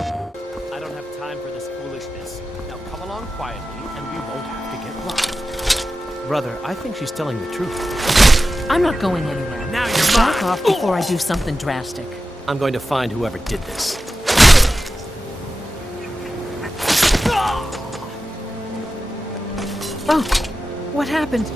I don't have time for this foolishness. Now come along quietly, and we won't have to get lost. Brother, I think she's telling the truth. I'm not going anywhere. Now you're Back mine. off before I do something drastic. I'm going to find whoever did this. Oh, what happened?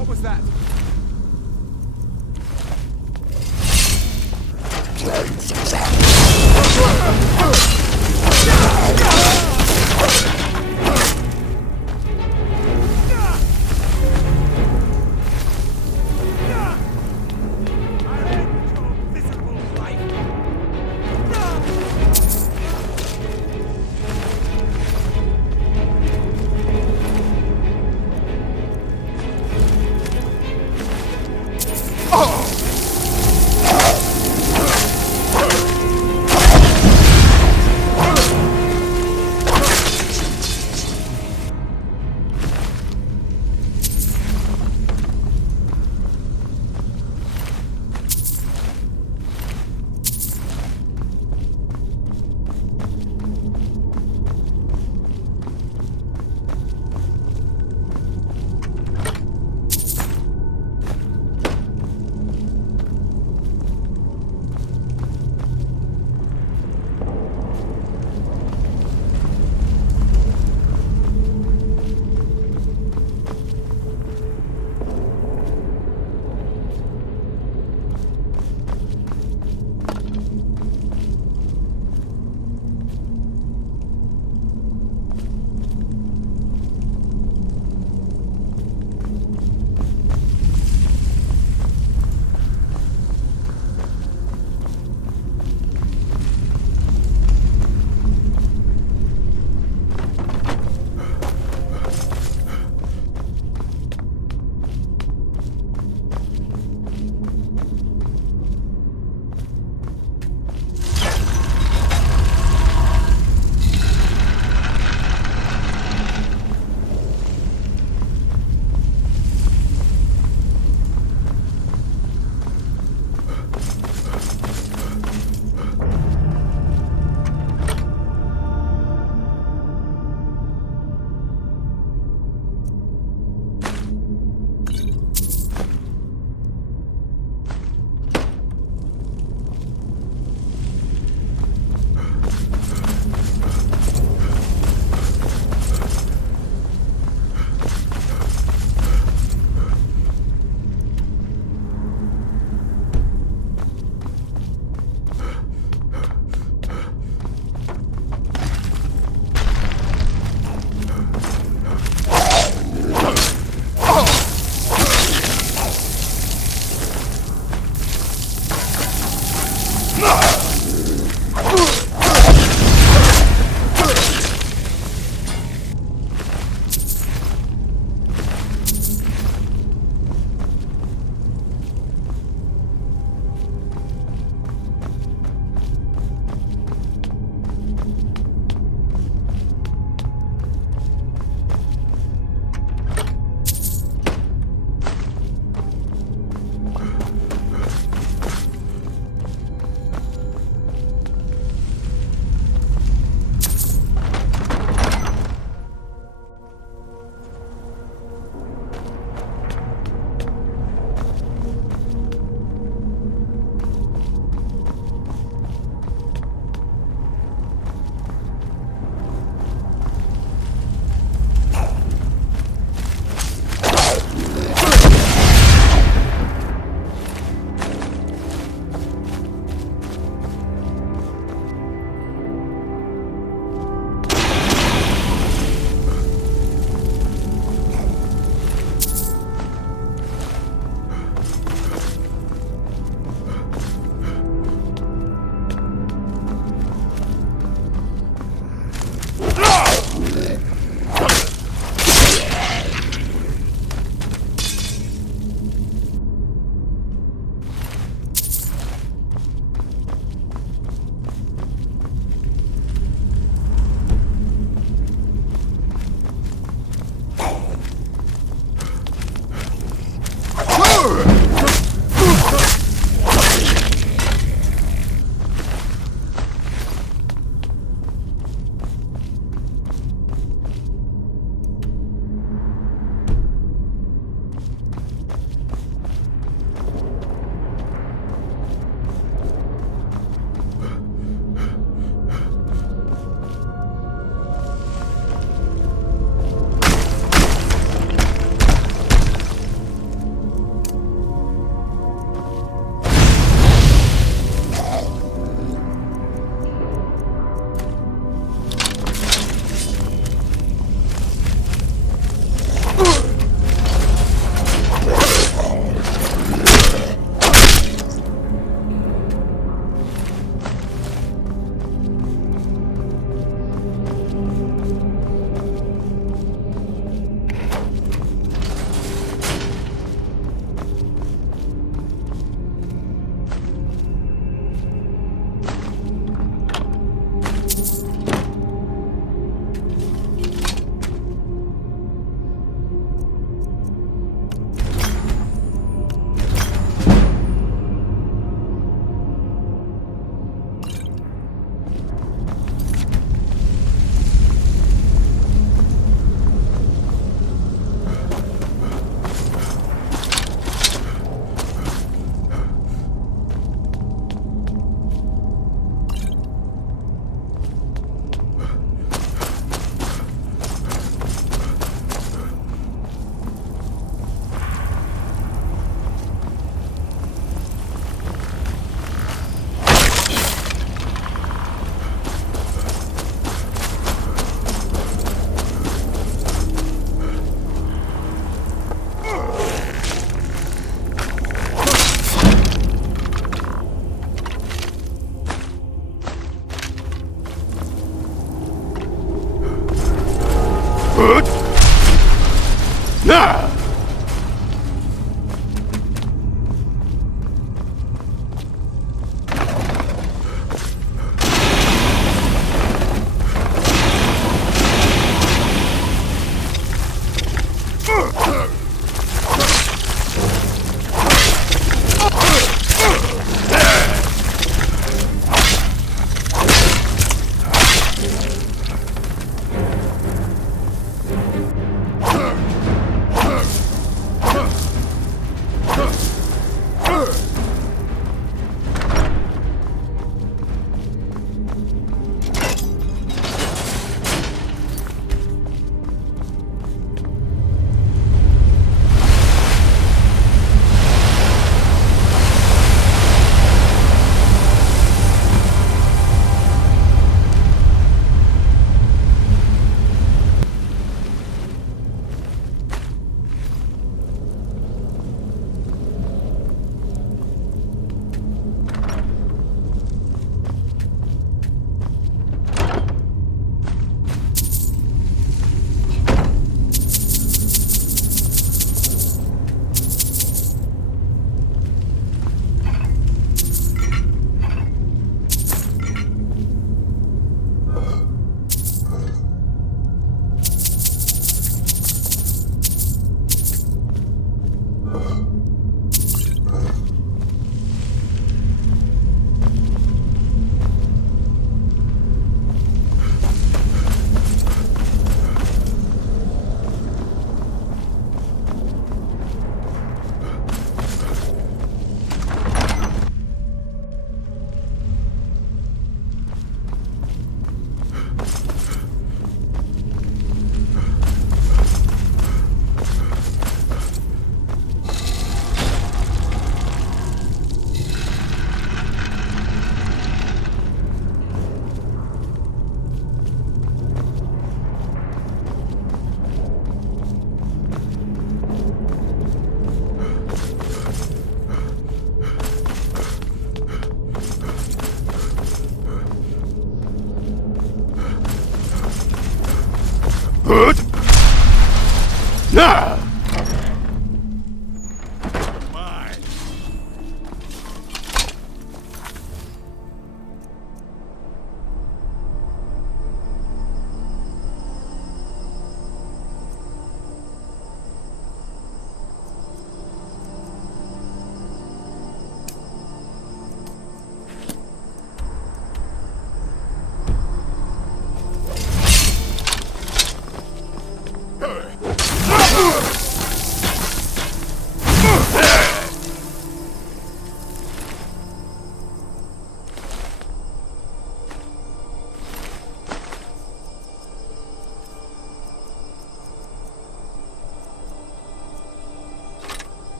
What was that?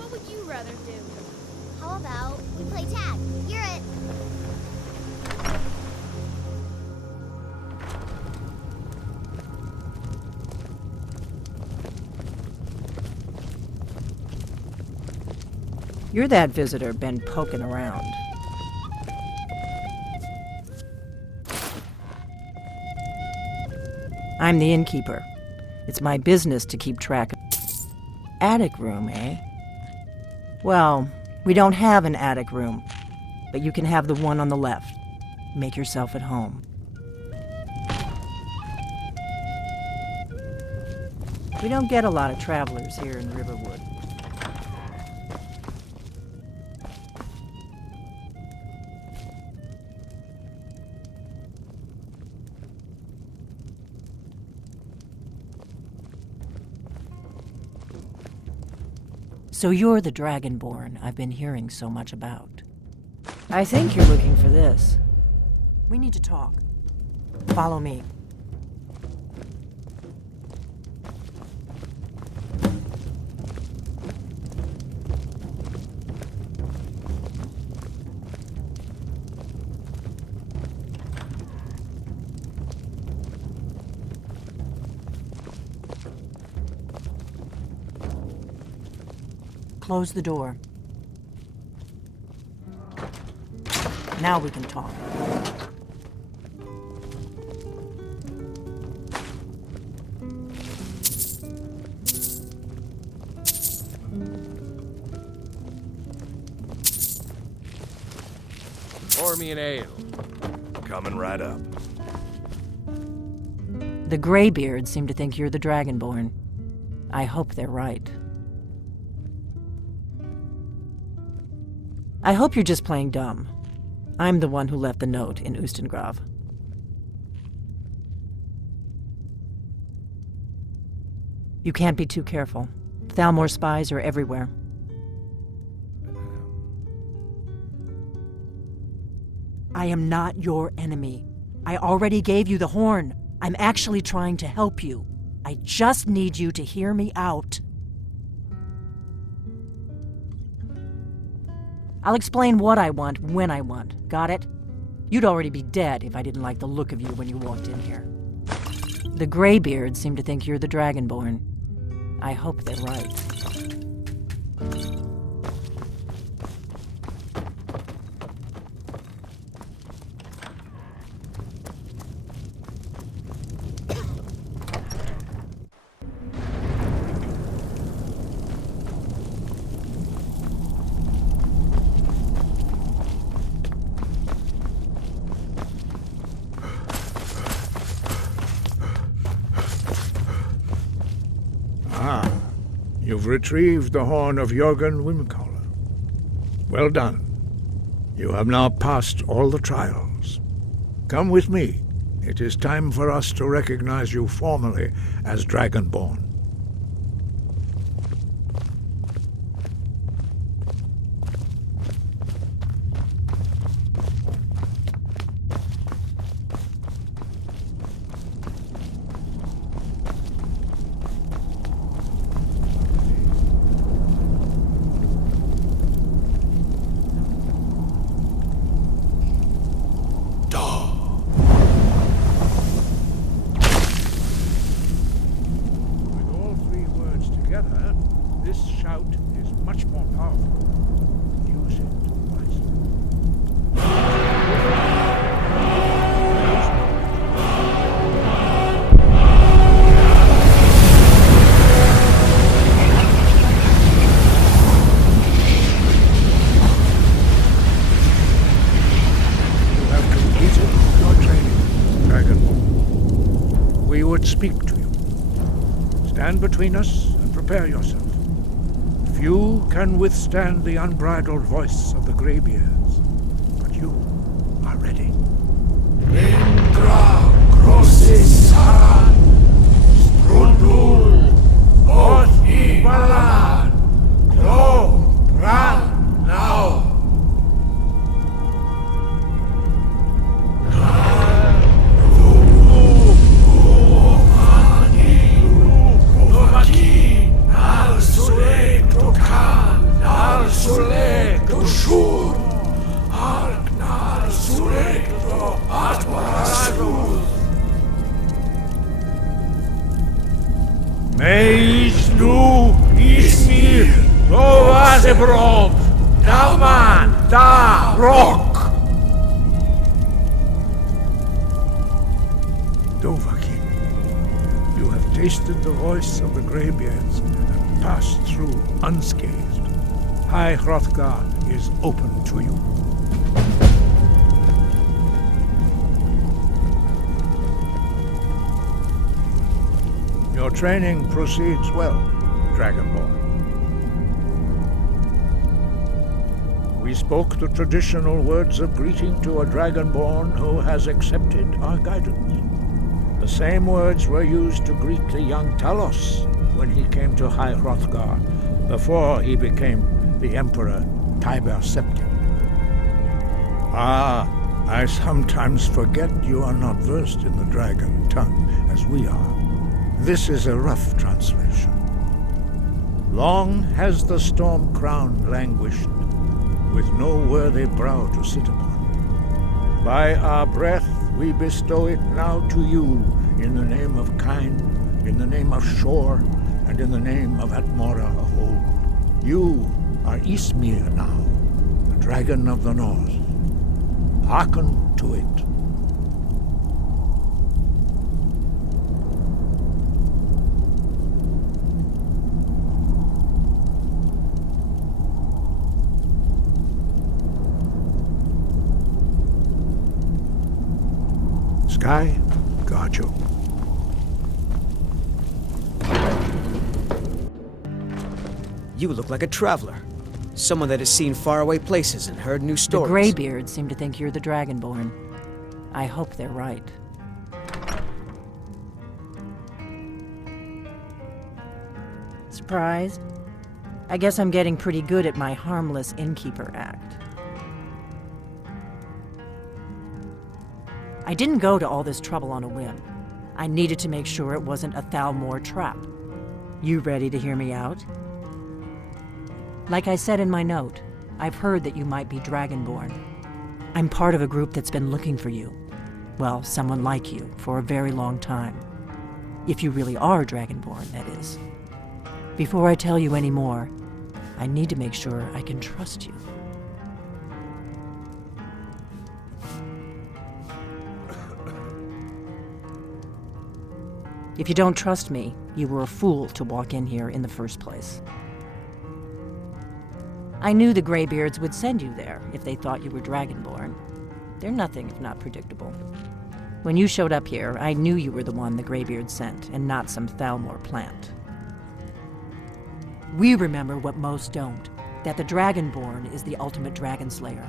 what would you rather do? How about we play tag? You're it. You're that visitor been poking around. I'm the innkeeper. It's my business to keep track of... Attic room, eh? Well, we don't have an attic room, but you can have the one on the left. Make yourself at home. We don't get a lot of travelers here in Riverwood. So you're the Dragonborn I've been hearing so much about. I think you're looking for this. We need to talk. Follow me. Close the door. Now we can talk. Pour me an ale. Coming right up. The greybeards seem to think you're the Dragonborn. I hope they're right. I hope you're just playing dumb. I'm the one who left the note in Ustengrav. You can't be too careful. Thalmor spies are everywhere. I am not your enemy. I already gave you the horn. I'm actually trying to help you. I just need you to hear me out. I'll explain what I want when I want. Got it? You'd already be dead if I didn't like the look of you when you walked in here. The greybeards seem to think you're the Dragonborn. I hope they're right. You've retrieved the horn of Jörgen Windhelm. Well done. You have now passed all the trials. Come with me. It is time for us to recognize you formally as Dragonborn. This shout is much more powerful. Use it wisely. You have completed your training, Dragonborn. We would speak to you. Stand between us and prepare yourself. Few can withstand the unbridled voice of the greybeards, but you are ready. Indra crosses Saran, Strundul, Othi Balan, No, Ran, now. Al Sulek Tokan. Ebrod, Daman, Da, Rock. Dovahkiin, you have tasted the voice of the greybeards and passed through unscathed. High Hrothgar is open to you. Your training proceeds well, Dragonborn. We spoke the traditional words of greeting to a Dragonborn who has accepted our guidance. The same words were used to greet the young Talos when he came to High Hrothgar, before he became the Emperor Tiber Septim. Ah, I sometimes forget you are not versed in the dragon tongue as we are. This is a rough translation. Long has the storm crown languished, with no worthy brow to sit upon. By our breath we bestow it now to you, in the name of Kine, in the name of Shore, and in the name of Atmora of Old. You are Ismir now, the dragon of the north. Hearken to it. Sky, guard you. You look like a traveler. Someone that has seen faraway places and heard new The stories. greybeards seem to think you're the Dragonborn. I hope they're right. Surprised? I guess I'm getting pretty good at my harmless innkeeper act. I didn't go to all this trouble on a whim. I needed to make sure it wasn't a Thalmor trap. You ready to hear me out? Like I said in my note, I've heard that you might be Dragonborn. I'm part of a group that's been looking for you. Well, someone like you, for a very long time. If you really are Dragonborn, that is. Before I tell you any more, I need to make sure I can trust you. If you don't trust me, you were a fool to walk in here in the first place. I knew the greybeards would send you there if they thought you were Dragonborn. They're nothing if not predictable. When you showed up here, I knew you were the one the greybeards sent, and not some Thalmor plant. We remember what most don't, that the Dragonborn is the ultimate dragon slayer.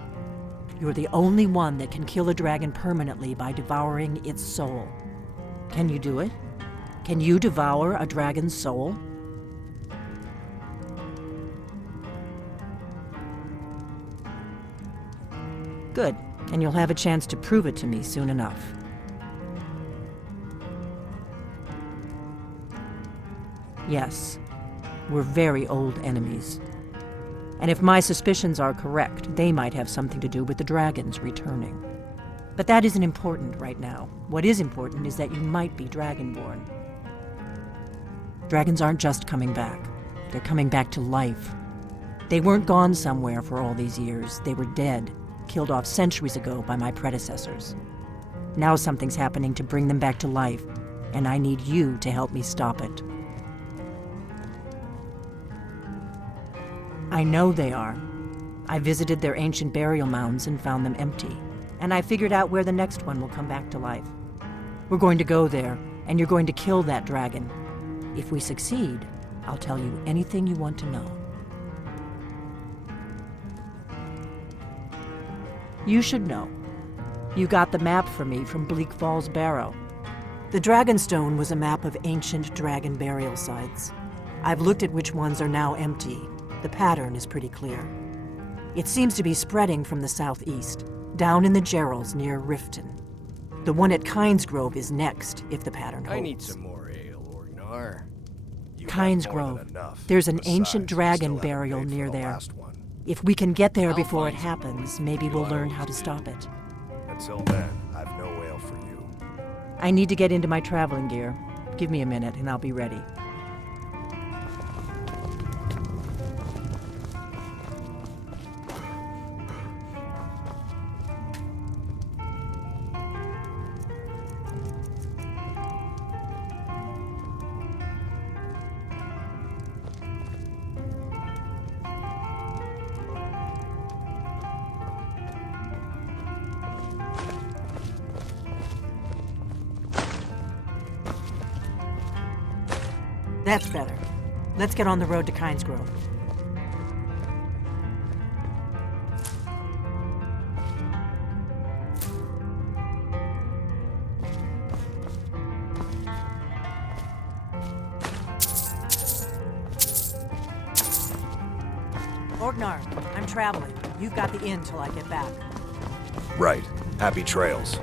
You're the only one that can kill a dragon permanently by devouring its soul. Can you do it? Can you devour a dragon's soul? Good, and you'll have a chance to prove it to me soon enough. Yes, we're very old enemies. And if my suspicions are correct, they might have something to do with the dragons returning. But that isn't important right now. What is important is that you might be Dragonborn. Dragons aren't just coming back. They're coming back to life. They weren't gone somewhere for all these years. They were dead, killed off centuries ago by my predecessors. Now something's happening to bring them back to life, and I need you to help me stop it. I know they are. I visited their ancient burial mounds and found them empty, and I figured out where the next one will come back to life. We're going to go there, and you're going to kill that dragon. If we succeed, I'll tell you anything you want to know. You should know. You got the map for me from Bleak Falls Barrow. The Dragonstone was a map of ancient dragon burial sites. I've looked at which ones are now empty. The pattern is pretty clear. It seems to be spreading from the southeast, down in the Gerals near Riften. The one at Kinesgrove is next, if the pattern holds. I need some more ale, Orgnar. Kinesgrove. There's an ancient dragon burial near there. If we can get there before it happens, maybe we'll learn how to stop it. Until then, I've no ale for you. I need to get into my traveling gear. Give me a minute and I'll be ready. That's better. Let's get on the road to Kynes Grove. Orgnar, I'm traveling. You've got the inn till I get back. Right. Happy trails.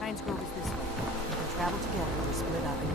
Kynes Grove is this way. We can travel together or split up and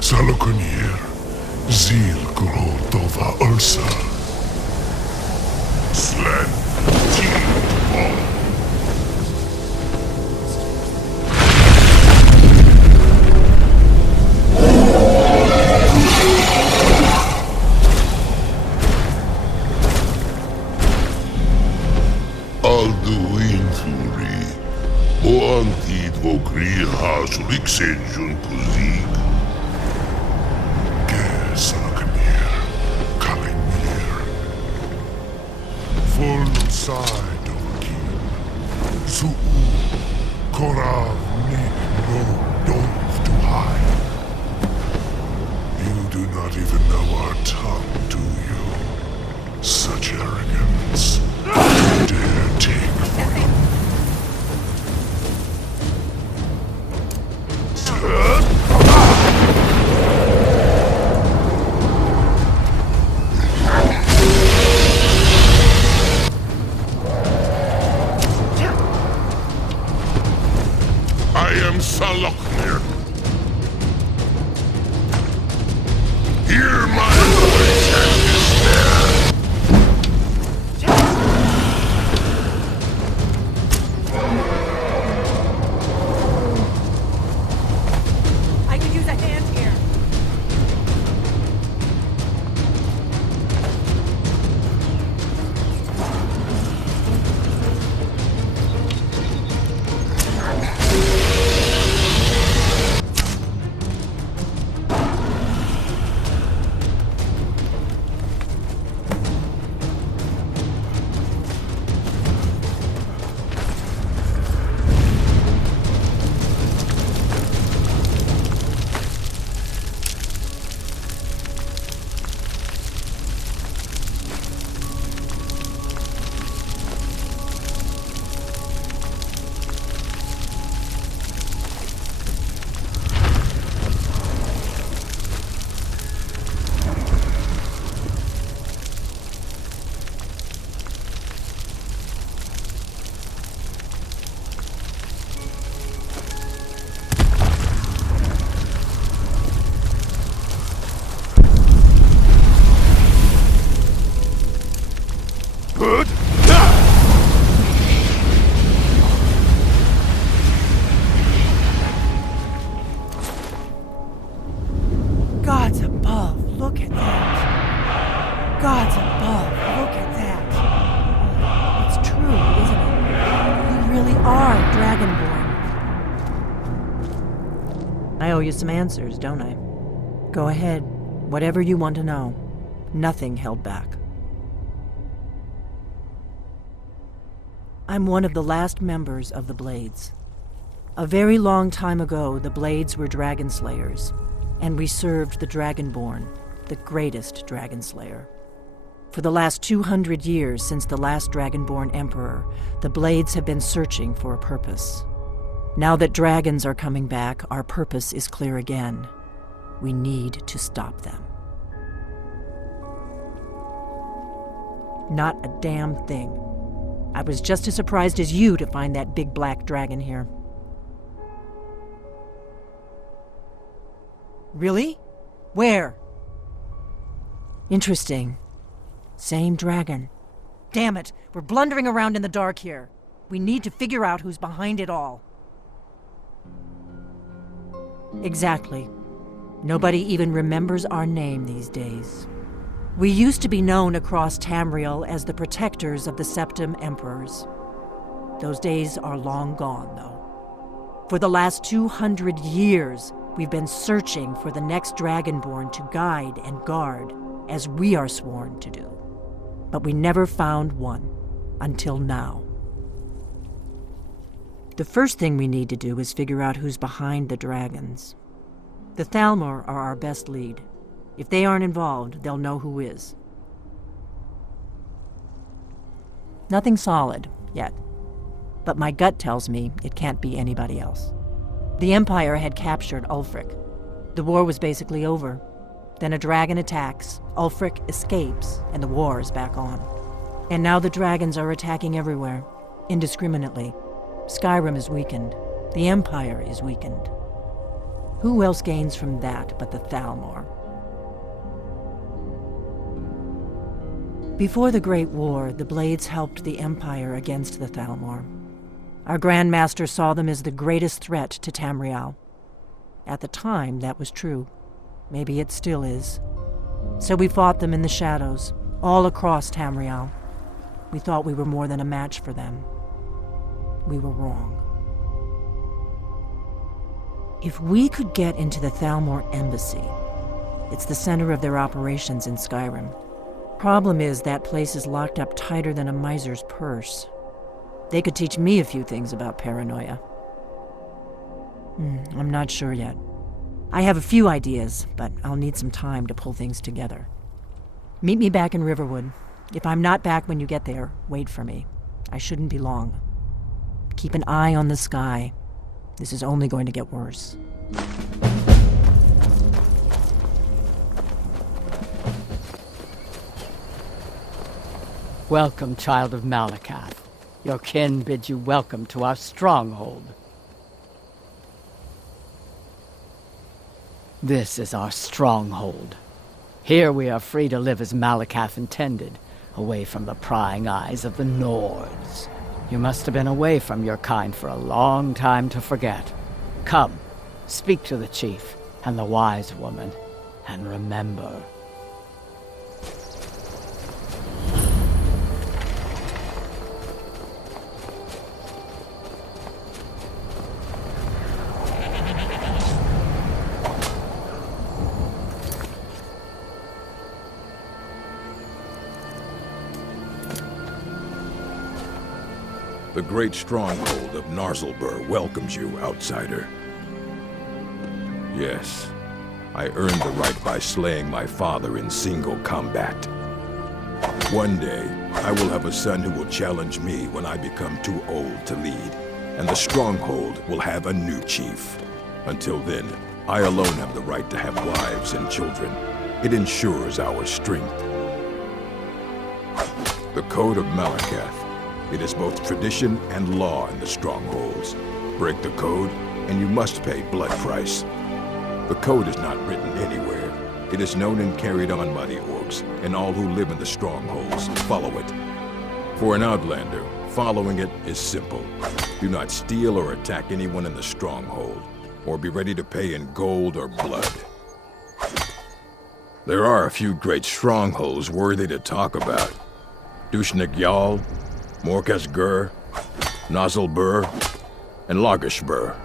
Salokunir, Zil Grotova Ursa. Slen, Team Alduinturi, o antid vokri hasuliksenjun kuzik. Salokunir, Kalimir. Full side of Kim. Zuu, Korav, ni no dove to hide. You do not even know our tongue, do you? Such arrogance. You dare take from them. I am Saloknir, owe you some answers, don't I? Go ahead. Whatever you want to know. Nothing held back. I'm one of the last members of the Blades. A very long time ago, the Blades were dragon slayers, and we served the Dragonborn, the greatest dragon slayer. For the last 200 years since the last Dragonborn Emperor, the Blades have been searching for a purpose. Now that dragons are coming back, our purpose is clear again. We need to stop them. Not a damn thing. I was just as surprised as you to find that big black dragon here. Really? Where? Interesting. Same dragon. Damn it, we're blundering around in the dark here. We need to figure out who's behind it all. Exactly. Nobody even remembers our name these days. We used to be known across Tamriel as the protectors of the Septim Emperors. Those days are long gone, though. For the last 200 years, we've been searching for the next Dragonborn to guide and guard, as we are sworn to do. But we never found one, until now. The first thing we need to do is figure out who's behind the dragons. The Thalmor are our best lead. If they aren't involved, they'll know who is. Nothing solid, yet. But my gut tells me it can't be anybody else. The Empire had captured Ulfric. The war was basically over. Then a dragon attacks, Ulfric escapes, and the war is back on. And now the dragons are attacking everywhere, indiscriminately. Skyrim is weakened. The Empire is weakened. Who else gains from that but the Thalmor? Before the Great War, the Blades helped the Empire against the Thalmor. Our Grand Master saw them as the greatest threat to Tamriel. At the time, that was true. Maybe it still is. So we fought them in the shadows, all across Tamriel. We thought we were more than a match for them. We were wrong. If we could get into the Thalmor embassy, it's the center of their operations in Skyrim. Problem is, that place is locked up tighter than a miser's purse. They could teach me a few things about paranoia. I'm not sure yet. I have a few ideas, but I'll need some time to pull things together. Meet me back in Riverwood. If I'm not back when you get there, wait for me. I shouldn't be long. Keep an eye on the sky. This is only going to get worse. Welcome, child of Malakath. Your kin bids you welcome to our stronghold. This is our stronghold. Here we are free to live as Malakath intended, away from the prying eyes of the Nords. You must have been away from your kind for a long time to forget. Come, speak to the chief and the wise woman, and remember. The great stronghold of Narzelbur welcomes you, outsider. Yes, I earned the right by slaying my father in single combat. One day, I will have a son who will challenge me when I become too old to lead, and the stronghold will have a new chief. Until then, I alone have the right to have wives and children. It ensures our strength. The Code of Malakath. It is both tradition and law in the strongholds. Break the code, and you must pay blood price. The code is not written anywhere. It is known and carried on by the orcs, and all who live in the strongholds follow it. For an outlander, following it is simple. Do not steal or attack anyone in the stronghold, or be ready to pay in gold or blood. There are a few great strongholds worthy to talk about. Dushnik Jarl, Morkas Gur, Narzelbur, and Largashbur.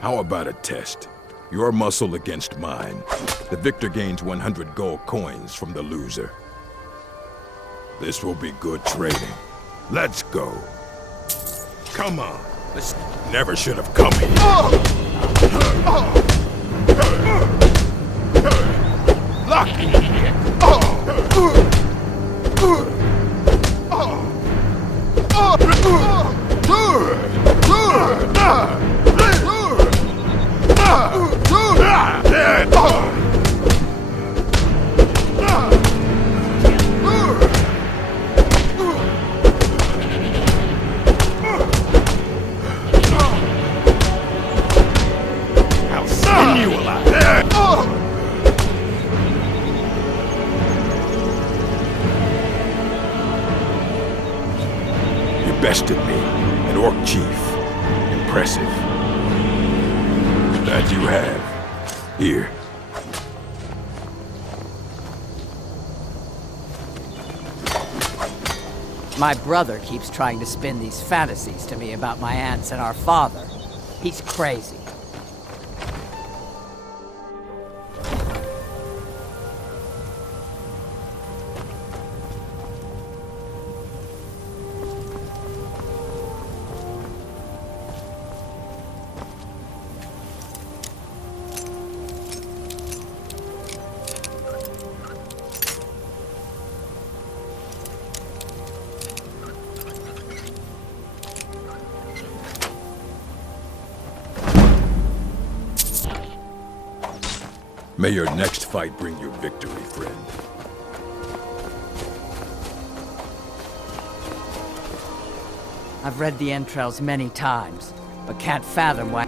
How about a test? Your muscle against mine. The victor gains 100 gold coins from the loser. This will be good training. Let's go. Come on. This never should have come here. Lucky! I'll skin you alive! You bested me, an orc chief. Impressive. That you have. Here. My brother keeps trying to spin these fantasies to me about my aunts and our father. He's crazy. May your next fight bring you victory, friend. I've read the entrails many times, but can't fathom why.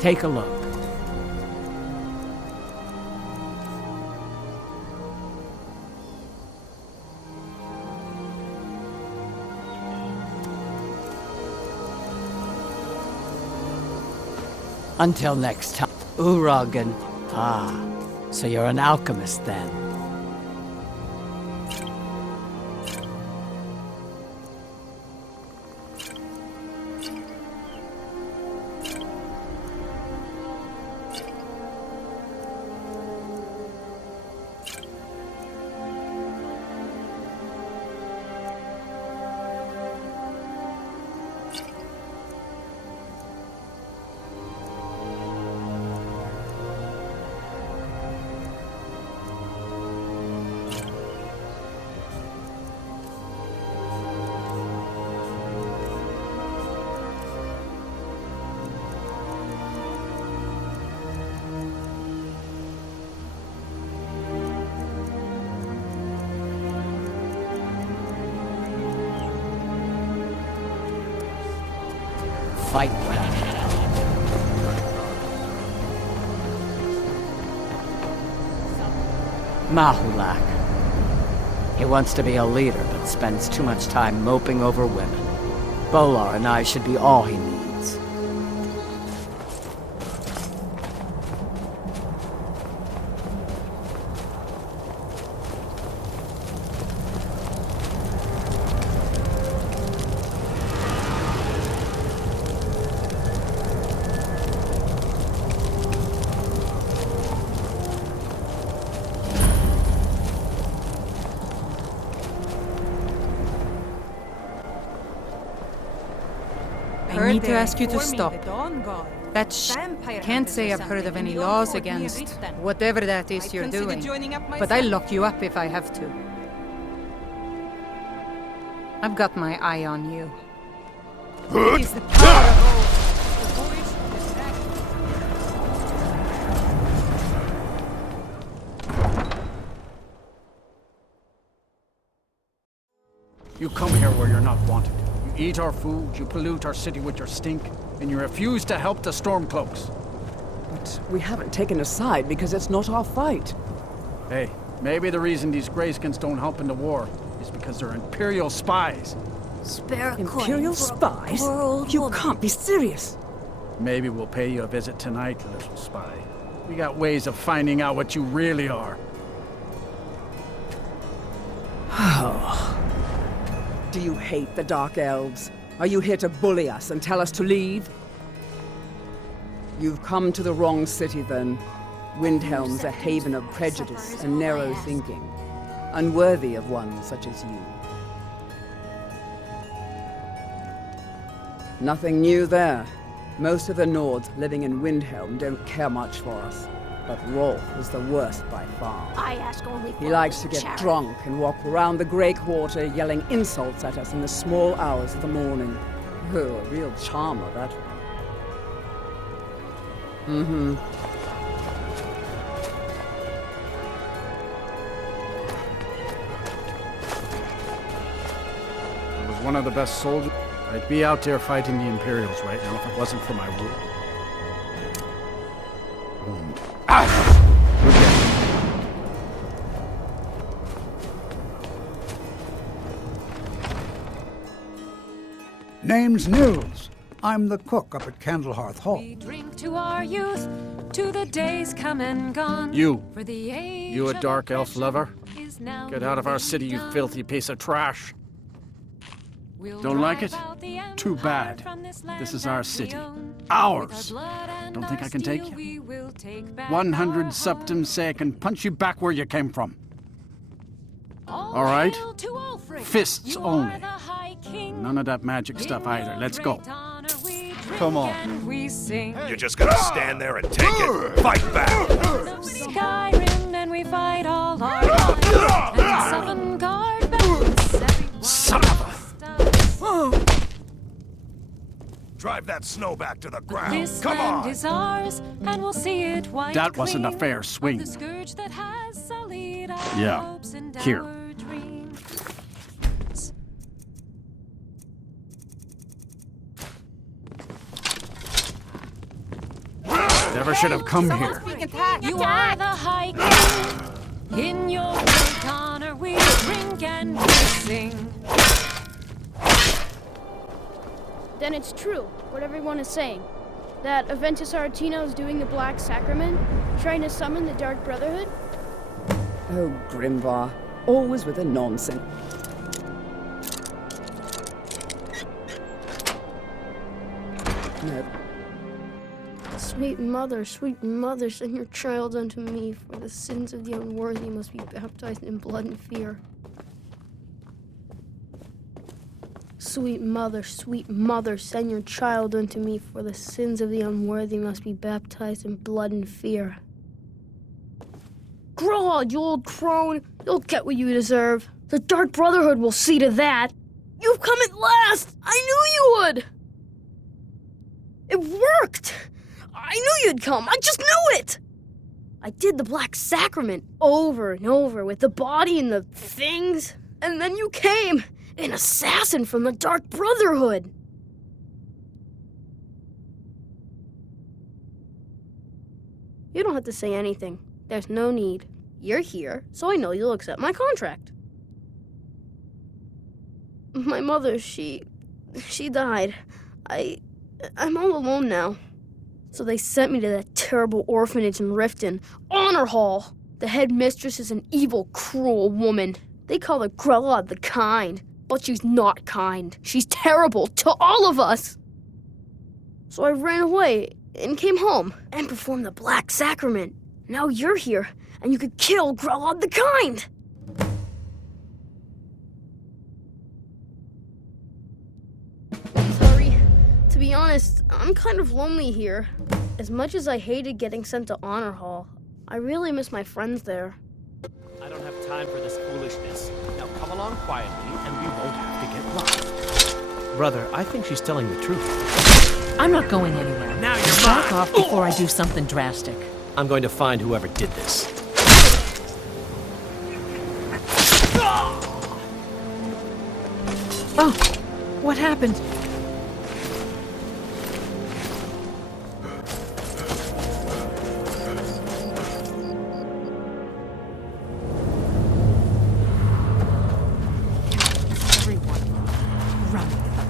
Take a look. Until next time. Uragan. Ah, so you're an alchemist then. Fight well. Mahulak. He wants to be a leader, but spends too much time moping over women. Bolar and I should be all he needs. I need to ask you to stop. That can't say I've heard of any laws against whatever that is you're doing, but I'll lock you up if I have to. I've got my eye on you. It is the power of You come here where you're not wanted. You eat our food, you pollute our city with your stink, and you refuse to help the Stormcloaks. But we haven't taken a side because it's not our fight. Hey, maybe the reason these Greyskins don't help in the war is because they're Imperial spies. Spare a coin Imperial for a spies? poor old You woman. can't be serious. Maybe we'll pay you a visit tonight, little spy. We got ways of finding out what you really are. Do you hate the Dark Elves? Are you here to bully us and tell us to leave? You've come to the wrong city, then. Windhelm's a haven of prejudice and narrow thinking, unworthy of one such as you. Nothing new there. Most of the Nords living in Windhelm don't care much for us. But Rolf is the worst by far. I ask only for He likes to get charity. drunk and walk around the Grey Quarter yelling insults at us in the small hours of the morning. Oh, a real charmer, that one. Mm-hmm. I was one of the best soldiers. I'd be out there fighting the Imperials right now if it wasn't for my wound. Name's Nils. I'm the cook up at Candlehearth Hall. We drink to our youth, to the days come and gone. You You a dark elf lover? Get out of our city, you filthy piece of trash. Don't like it? Too bad. This is our city. Ours! Don't think I can take you? 100 septims say I can punch you back where you came from. All right? Fists only. None of that magic stuff either. Let's go. Come on. You're just gonna stand there and take it? Fight back! Skyrim, and we fight all our lives. And Sovngarde battles Son of a... Drive that snow back to the ground. This Come land on! is ours, and we'll see it white That wasn't a clear. fair swing. The scourge that has sullied our Yeah. hopes and Here. our dreams. Never should have come here. You are the High King. In your great honor we drink and we sing. Then it's true, what everyone is saying. That Aventus Aretino is doing the Black Sacrament, trying to summon the Dark Brotherhood. Oh, Grimvar. Always with the nonsense. No. Sweet mother, send your child unto me, for the sins of the unworthy must be baptized in blood and fear. Sweet mother, send your child unto me, for the sins of the unworthy must be baptized in blood and fear. Grog, you old crone, you'll get what you deserve. The Dark Brotherhood will see to that. You've come at last! I knew you would! It worked! I knew you'd come, I just knew it! I did the Black Sacrament over and over with the body and the things, and then you came! An assassin from the Dark Brotherhood! You don't have to say anything. There's no need. You're here, so I know you'll accept my contract. My mother, she died. I'm all alone now. So they sent me to that terrible orphanage in Riften, Honor Hall. The headmistress is an evil, cruel woman. They call her Grella the Kind. But she's not kind. She's terrible to all of us. So I ran away and came home and performed the Black Sacrament. Now you're here, and you could kill Grella the Kind. Sorry. To be honest, I'm kind of lonely here. As much as I hated getting sent to Honor Hall, I really miss my friends there. I don't have time for this foolishness. Now come along quietly, and we won't have to get rough. Brother, I think she's telling the truth. I'm not going anywhere. Now you're Back mine. off before I do something drastic. I'm going to find whoever did this. Oh, what happened?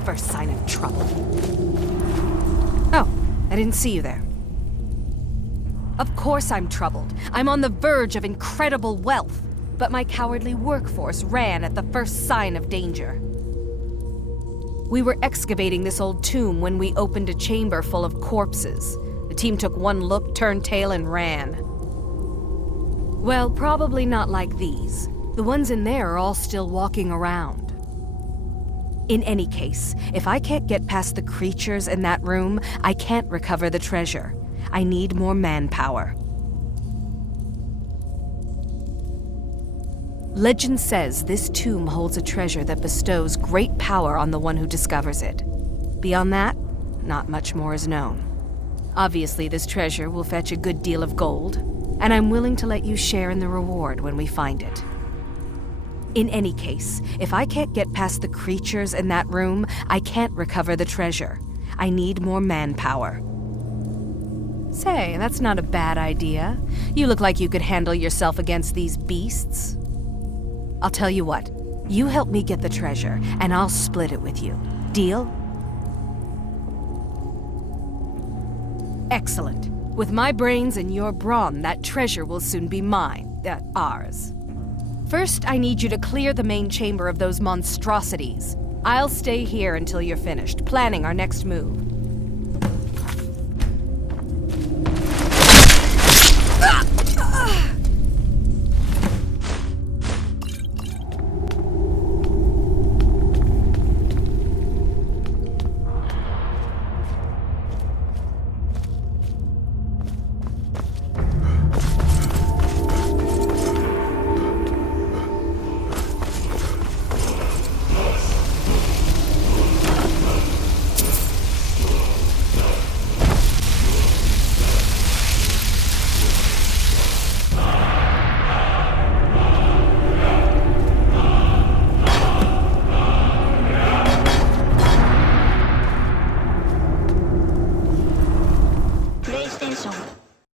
First sign of trouble. Oh, I didn't see you there. Of course I'm troubled. I'm on the verge of incredible wealth, but my cowardly workforce ran at the first sign of danger. We were excavating this old tomb when we opened a chamber full of corpses. The team took one look, turned tail, and ran. Well, probably not like these. The ones in there are all still walking around. In any case, if I can't get past the creatures in that room, I can't recover the treasure. I need more manpower. Legend says this tomb holds a treasure that bestows great power on the one who discovers it. Beyond that, not much more is known. Obviously, this treasure will fetch a good deal of gold, and I'm willing to let you share in the reward when we find it. In any case, if I can't get past the creatures in that room, I can't recover the treasure. I need more manpower. Say, that's not a bad idea. You look like you could handle yourself against these beasts. I'll tell you what, you help me get the treasure, and I'll split it with you. Deal? Excellent. With my brains and your brawn, that treasure will soon be mine. Ours. First, I need you to clear the main chamber of those monstrosities. I'll stay here until you're finished, planning our next move.